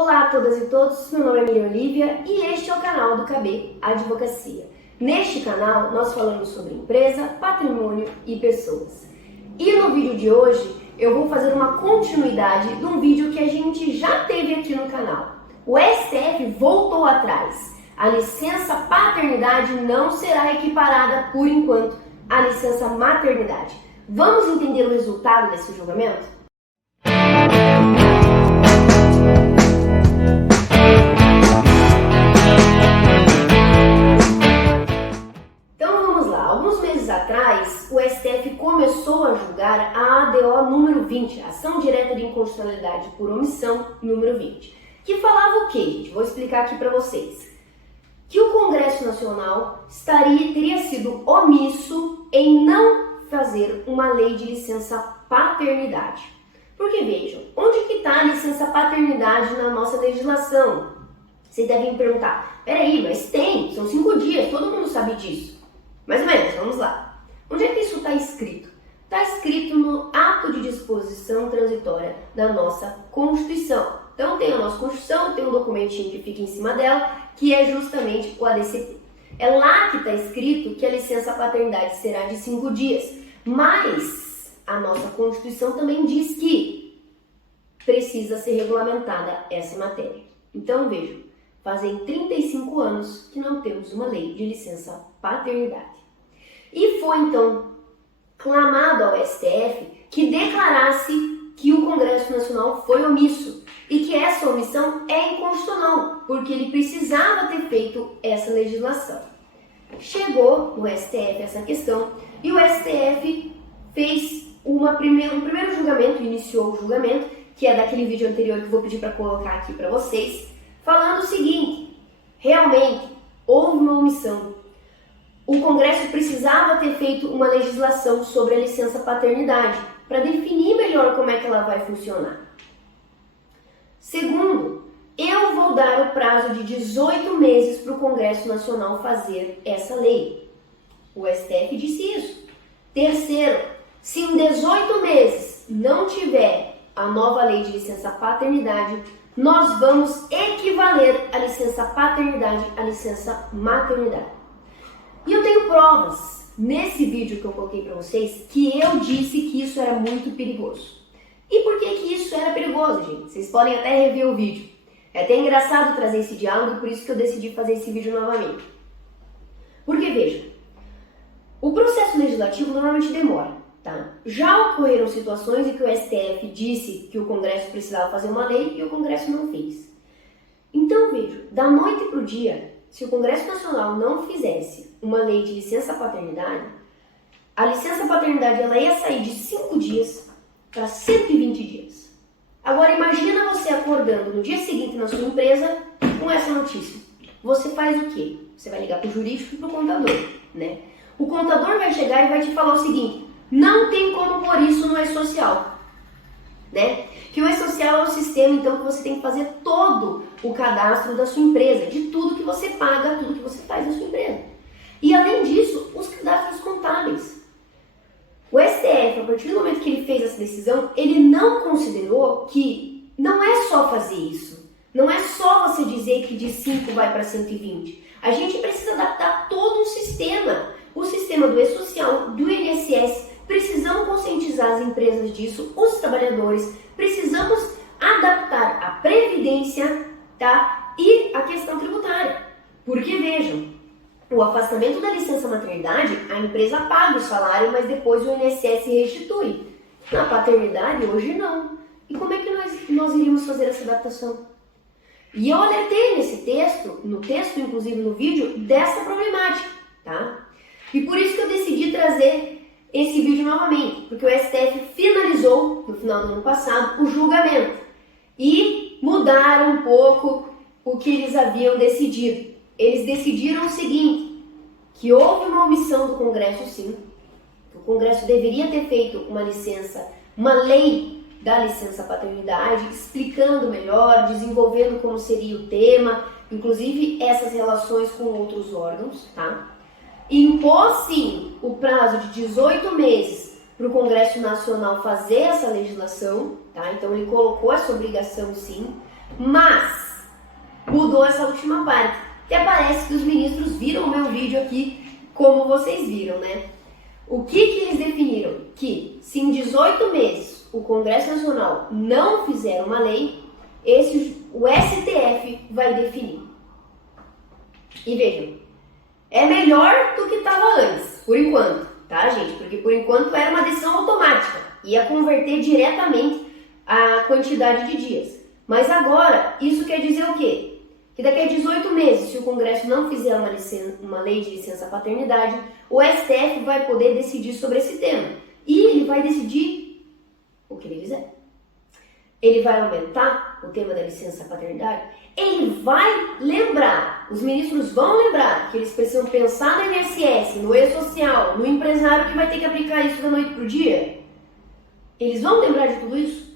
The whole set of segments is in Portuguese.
Olá a todas e todos, meu nome é Miriam Olivia e este é o canal do KB Advocacia. Neste canal nós falamos sobre empresa, patrimônio e pessoas. E no vídeo de hoje eu vou fazer uma continuidade de um vídeo que a gente já teve aqui no canal. O STF voltou atrás. A licença paternidade não será equiparada por enquanto à licença maternidade. Vamos entender o resultado desse julgamento? Atrás, o STF começou a julgar a ADO número 20, Ação Direta de Inconstitucionalidade por Omissão número 20, que falava o quê, gente? Vou explicar aqui para vocês. Que o Congresso Nacional teria sido omisso em não fazer uma lei de licença paternidade. Porque vejam, onde que está a licença paternidade na nossa legislação? Vocês devem me perguntar, peraí, mas tem, são 5 dias, todo mundo sabe disso. Mais ou menos, vamos lá. Onde é que isso está escrito? Está escrito no ato de disposição transitória da nossa Constituição. Então tem a nossa Constituição, tem um documentinho que fica em cima dela, que é justamente o ADCP. É lá que está escrito que a licença paternidade será de 5 dias. Mas a nossa Constituição também diz que precisa ser regulamentada essa matéria. Então vejam, fazem 35 anos que não temos uma lei de licença paternidade. E foi então clamado ao STF que declarasse que o Congresso Nacional foi omisso e que essa omissão é inconstitucional, porque ele precisava ter feito essa legislação. Chegou no STF essa questão e o STF fez um primeiro julgamento, iniciou o julgamento, que é daquele vídeo anterior que eu vou pedir para colocar aqui para vocês, falando o seguinte: realmente houve uma omissão. O Congresso precisava ter feito uma legislação sobre a licença paternidade para definir melhor como é que ela vai funcionar. Segundo, eu vou dar o prazo de 18 meses para o Congresso Nacional fazer essa lei. O STF disse isso. Terceiro, se em 18 meses não tiver a nova lei de licença paternidade, nós vamos equivaler a licença paternidade à licença maternidade. E eu tenho provas nesse vídeo que eu coloquei para vocês que eu disse que isso era muito perigoso. E por que isso era perigoso, gente? Vocês podem até rever o vídeo. É até engraçado trazer esse diálogo, por isso que eu decidi fazer esse vídeo novamente. Porque, veja, o processo legislativo normalmente demora, tá? Já ocorreram situações em que o STF disse que o Congresso precisava fazer uma lei e o Congresso não fez. Então, veja, da noite para o dia, se o Congresso Nacional não fizesse uma lei de licença paternidade, a licença paternidade ela ia sair de 5 dias para 120 dias. Agora imagina você acordando no dia seguinte na sua empresa com essa notícia. Você faz o quê? Você vai ligar para o jurídico e para o contador, né? O contador vai chegar e vai te falar o seguinte: não tem como pôr isso no E-Social, né? Que o E-Social é o sistema, então, que você tem que fazer todo o cadastro da sua empresa, de tudo que você paga, tudo que você faz na sua empresa. E, além disso, os cadastros contábeis. O STF, a partir do momento que ele fez essa decisão, ele não considerou que não é só fazer isso. Não é só você dizer que de 5 vai para 120. A gente precisa adaptar todo um sistema. O sistema do E-Social, do INSS. Precisamos conscientizar as empresas disso, os trabalhadores. Precisamos adaptar a previdência, tá? E a questão tributária. Porque, vejam, o afastamento da licença maternidade, a empresa paga o salário, mas depois o INSS restitui. Na paternidade, hoje não. E como é que nós iríamos fazer essa adaptação? E eu alertei nesse texto, no texto, inclusive no vídeo, dessa problemática, tá? E por isso que eu decidi trazer esse vídeo novamente, porque o STF finalizou, no final do ano passado, o julgamento e mudaram um pouco o que eles haviam decidido. Eles decidiram o seguinte, que houve uma omissão do Congresso, sim. O Congresso deveria ter feito uma lei da licença paternidade, explicando melhor, desenvolvendo como seria o tema, inclusive essas relações com outros órgãos, tá? Impôs, sim, o prazo de 18 meses para o Congresso Nacional fazer essa legislação, tá? Então ele colocou essa obrigação, sim, Mas mudou essa última parte, que parece que os ministros viram o meu vídeo aqui, como vocês viram, né? O que eles definiram? Que se em 18 meses o Congresso Nacional não fizer uma lei, o STF vai definir. E vejam, é melhor do que estava antes, por enquanto, tá, gente? Porque por enquanto era uma decisão automática, ia converter diretamente a quantidade de dias. Mas agora, isso quer dizer o quê? Que daqui a 18 meses, se o Congresso não fizer uma lei de licença paternidade, o STF vai poder decidir sobre esse tema. E ele vai decidir o que ele quiser. Ele vai aumentar o tema da licença paternidade? Ele vai lembrar, os ministros vão lembrar que eles precisam pensar no INSS, no E-Social, no empresário que vai ter que aplicar isso da noite para o dia? Eles vão lembrar de tudo isso?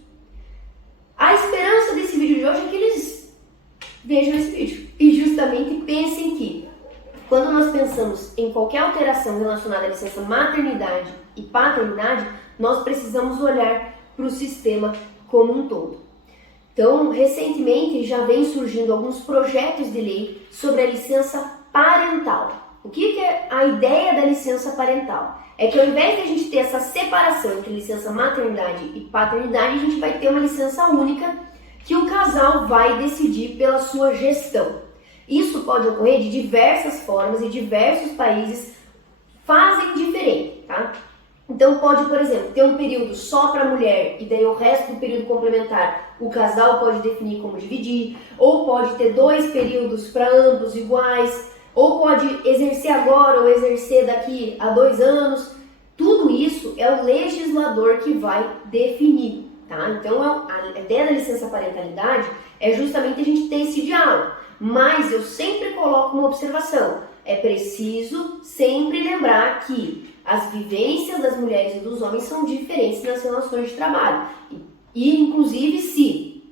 A esperança desse vídeo de hoje é que eles vejam esse vídeo e justamente pensem que quando nós pensamos em qualquer alteração relacionada à licença maternidade e paternidade, nós precisamos olhar para o sistema como um todo. Então, recentemente já vem surgindo alguns projetos de lei sobre a licença parental. O que é a ideia da licença parental? É que ao invés de a gente ter essa separação entre licença maternidade e paternidade, a gente vai ter uma licença única que o casal vai decidir pela sua gestão. Isso pode ocorrer de diversas formas e diversos países fazem diferente, tá? Então pode, por exemplo, ter um período só para a mulher e daí o resto do período complementar o casal pode definir como dividir, ou pode ter 2 períodos para ambos iguais, ou pode exercer agora ou exercer daqui a 2 anos. Tudo isso é o legislador que vai definir, tá? Então a ideia da licença parentalidade é justamente a gente ter esse diálogo, mas eu sempre coloco uma observação, é preciso sempre lembrar que as vivências das mulheres e dos homens são diferentes nas relações de trabalho. E inclusive, se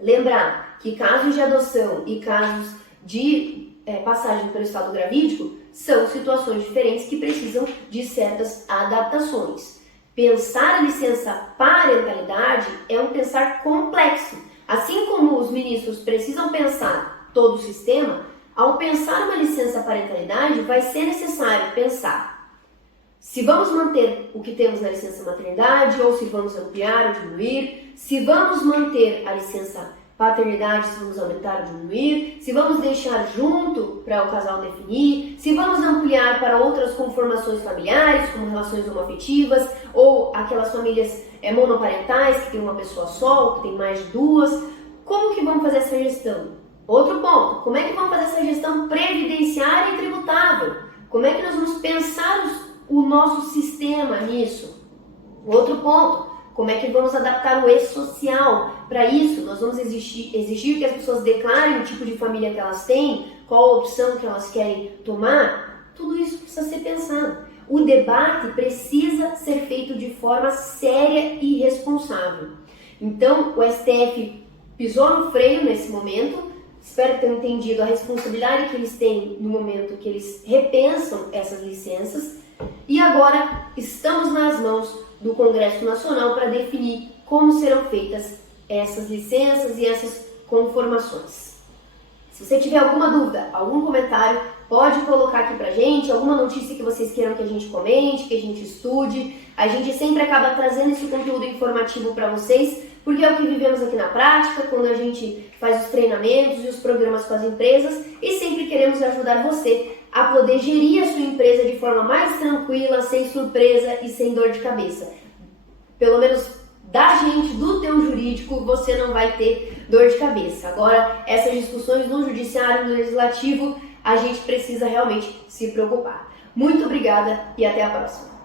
lembrar que casos de adoção e casos de passagem pelo estado gravídico são situações diferentes que precisam de certas adaptações. Pensar a licença parentalidade é um pensar complexo. Assim como os ministros precisam pensar todo o sistema, ao pensar uma licença parentalidade vai ser necessário pensar se vamos manter o que temos na licença maternidade ou se vamos ampliar ou diminuir, se vamos manter a licença paternidade, se vamos aumentar ou diminuir, se vamos deixar junto para o casal definir, se vamos ampliar para outras conformações familiares, como relações homoafetivas ou aquelas famílias monoparentais que tem uma pessoa só ou que tem mais de 2, como que vamos fazer essa gestão? Outro ponto, como é que vamos fazer essa gestão previdenciária e tributável? Como é que nós vamos pensar o nosso sistema nisso? Outro ponto, como é que vamos adaptar o E-Social para isso? Nós vamos exigir que as pessoas declarem o tipo de família que elas têm, qual a opção que elas querem tomar? Tudo isso precisa ser pensado. O debate precisa ser feito de forma séria e responsável. Então, o STF pisou no freio nesse momento. Espero que tenham entendido a responsabilidade que eles têm no momento que eles repensam essas licenças. E agora estamos nas mãos do Congresso Nacional para definir como serão feitas essas licenças e essas conformações. Se você tiver alguma dúvida, algum comentário, pode colocar aqui pra gente, alguma notícia que vocês queiram que a gente comente, que a gente estude. A gente sempre acaba trazendo esse conteúdo informativo para vocês, porque é o que vivemos aqui na prática, quando a gente faz os treinamentos e os programas com as empresas, e sempre queremos ajudar você a poder gerir a sua empresa de forma mais tranquila, sem surpresa e sem dor de cabeça. Pelo menos da gente, do teu jurídico, você não vai ter dor de cabeça. Agora, essas discussões no judiciário, no legislativo, a gente precisa realmente se preocupar. Muito obrigada e até a próxima.